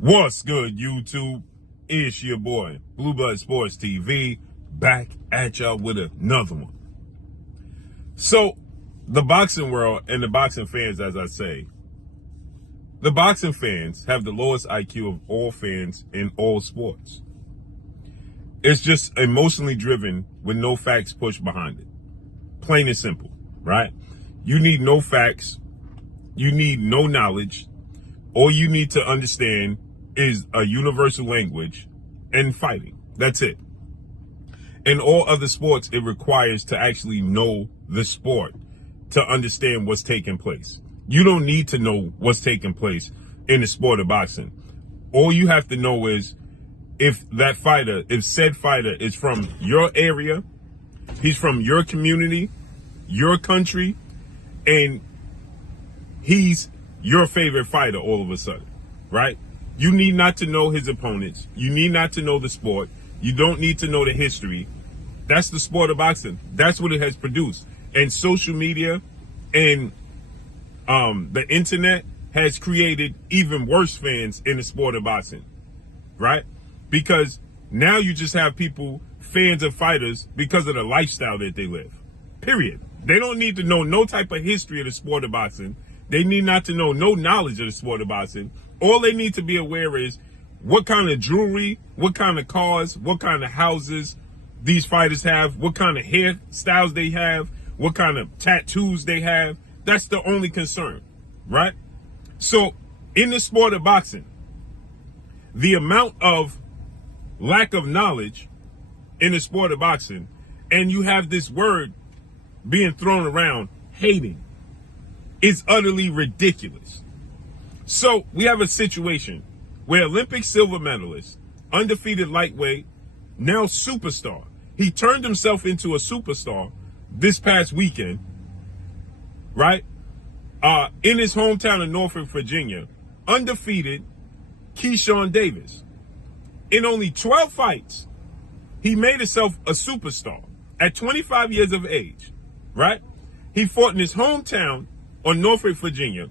What's good, YouTube? It's your boy, Blue Blood Sports TV, back at y'all with another one. So, the boxing world and the boxing fans, as I say, the boxing fans have the lowest IQ of all fans in all sports. It's just emotionally driven with no facts pushed behind it. Plain and simple, right? You need no facts. You need no knowledge. All you need to understand is a universal language and fighting. That's it. In all other sports, it requires to actually know the sport to understand what's taking place. You don't need to know what's taking place in the sport of boxing. All you have to know is if said fighter is from your area, he's from your community, your country, and he's your favorite fighter all of a sudden, right? You need not to know his opponents. You need not to know the sport. You don't need to know the history. That's the sport of boxing. That's what it has produced. And social media and the internet has created even worse fans in the sport of boxing, right? Because now you just have people, fans of fighters, because of the lifestyle that they live, period. They don't need to know no type of history of the sport of boxing. They need not to know no knowledge of the sport of boxing. All they need to be aware is what kind of jewelry, what kind of cars, what kind of houses these fighters have, what kind of hairstyles they have, what kind of tattoos they have. That's the only concern, right? So in the sport of boxing, the amount of lack of knowledge in the sport of boxing, and you have this word being thrown around, hating, is utterly ridiculous. So we have a situation where Olympic silver medalist, undefeated lightweight, now superstar. He turned himself into a superstar this past weekend, right? In his hometown of Norfolk, Virginia, undefeated Keyshawn Davis. In only 12 fights, he made himself a superstar at 25 years of age, right? He fought in his hometown on Norfolk, Virginia.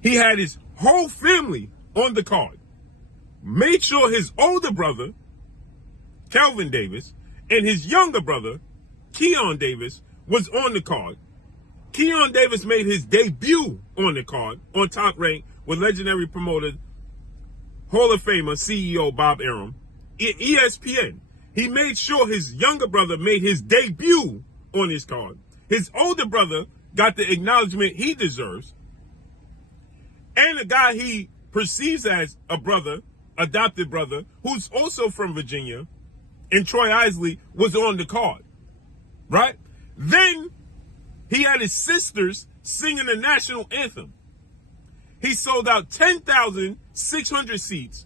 He had his whole family on the card. Made sure his older brother, Calvin Davis, and his younger brother, Keyshawn Davis, was on the card. Keyshawn Davis made his debut on the card, on Top Rank, with legendary promoter, Hall of Famer, CEO Bob Arum, ESPN. He made sure his younger brother made his debut on his card. His older brother got the acknowledgement he deserves. And a guy he perceives as a brother, adopted brother, who's also from Virginia, and Troy Isley, was on the card, right? Then he had his sisters singing the national anthem. He sold out 10,600 seats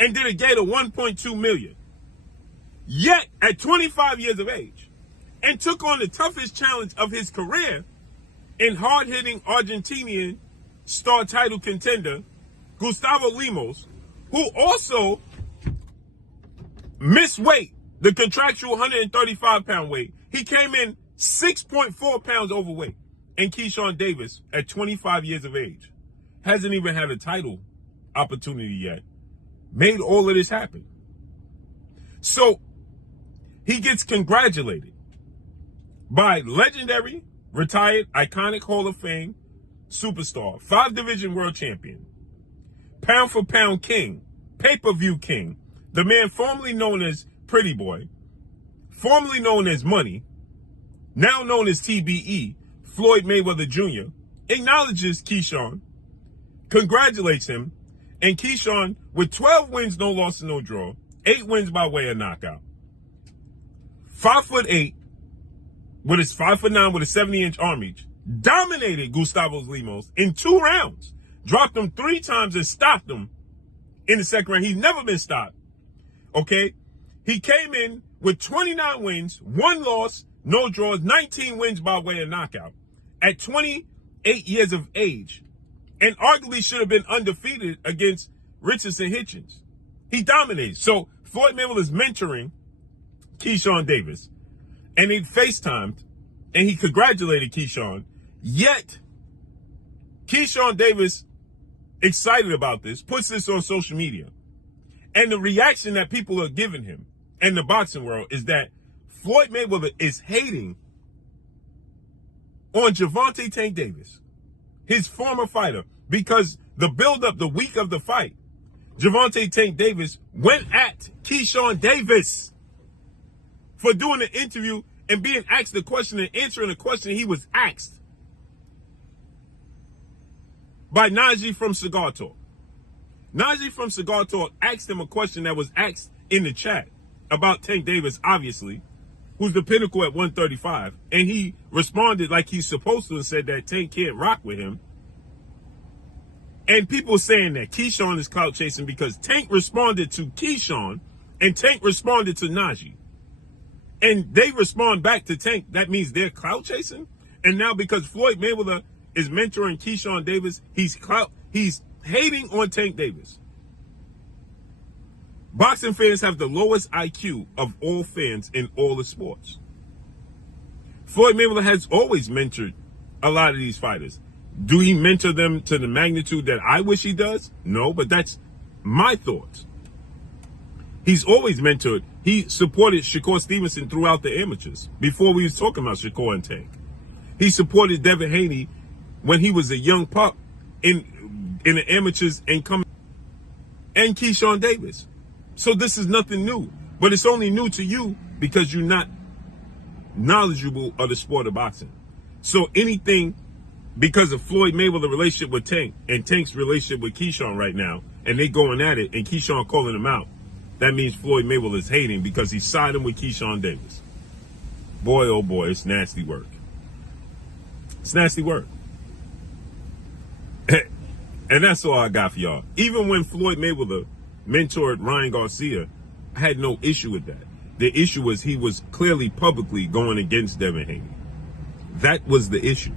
and did a gate of 1.2 million. Yet, at 25 years of age, and took on the toughest challenge of his career in hard-hitting Argentinian star title contender, Gustavo Lemos, who also missed weight, the contractual 135-pound weight. He came in 6.4 pounds overweight. And Keyshawn Davis, at 25 years of age, hasn't even had a title opportunity yet, made all of this happen. So he gets congratulated by legendary, retired, iconic Hall of Fame superstar, 5-division world champion, pound for pound king, pay-per-view king, the man formerly known as Pretty Boy, formerly known as Money, now known as TBE, Floyd Mayweather Jr., acknowledges Keyshawn, congratulates him, and Keyshawn, with 12 wins, no loss, and no draw, 8 wins by way of knockout, 5'8", with his 5'9", with a 70-inch arm reach, dominated Gustavo Lemos in 2 rounds, dropped him 3 times and stopped him in the second round. He's never been stopped, okay? He came in with 29 wins, 1 loss, no draws, 19 wins by way of knockout at 28 years of age, and arguably should have been undefeated against Richardson Hitchens. He dominated. So Floyd Mayweather is mentoring Keyshawn Davis, and he FaceTimed, and he congratulated Keyshawn. Yet, Keyshawn Davis, excited about this, puts this on social media. And the reaction that people are giving him in the boxing world is that Floyd Mayweather is hating on Gervonta Tank Davis, his former fighter, because the build-up, the week of the fight, Gervonta Tank Davis went at Keyshawn Davis for doing an interview and being asked the question and answering the question he was asked by Najee from Cigar Talk. Najee from Cigar Talk asked him a question that was asked in the chat about Tank Davis, obviously, who's the pinnacle at 135. And he responded like he's supposed to and said that Tank can't rock with him. And people saying that Keyshawn is clout chasing because Tank responded to Keyshawn and Tank responded to Najee. And they respond back to Tank. That means they're clout chasing. And now because Floyd Mayweather is mentoring Keyshawn Davis, he's hating on Tank Davis. Boxing fans have the lowest IQ of all fans in all the sports. Floyd Mayweather has always mentored a lot of these fighters. Do he mentor them to the magnitude that I wish he does? No, but that's my thoughts. He's always mentored. He supported Shakur Stevenson throughout the amateurs before we was talking about Shakur and Tank. He supported Devin Haney when he was a young pup in the amateurs and Keyshawn Davis. So this is nothing new, but it's only new to you because you're not knowledgeable of the sport of boxing. So anything because of Floyd Mayweather's relationship with Tank and Tank's relationship with Keyshawn right now, and they going at it and Keyshawn calling him out, that means Floyd Mayweather is hating because he's siding with Keyshawn Davis. Boy, oh boy, it's nasty work. It's nasty work. And that's all I got for y'all. Even when Floyd Mayweather mentored Ryan Garcia, I had no issue with that. The issue was he was clearly publicly going against Devin Haney. That was the issue.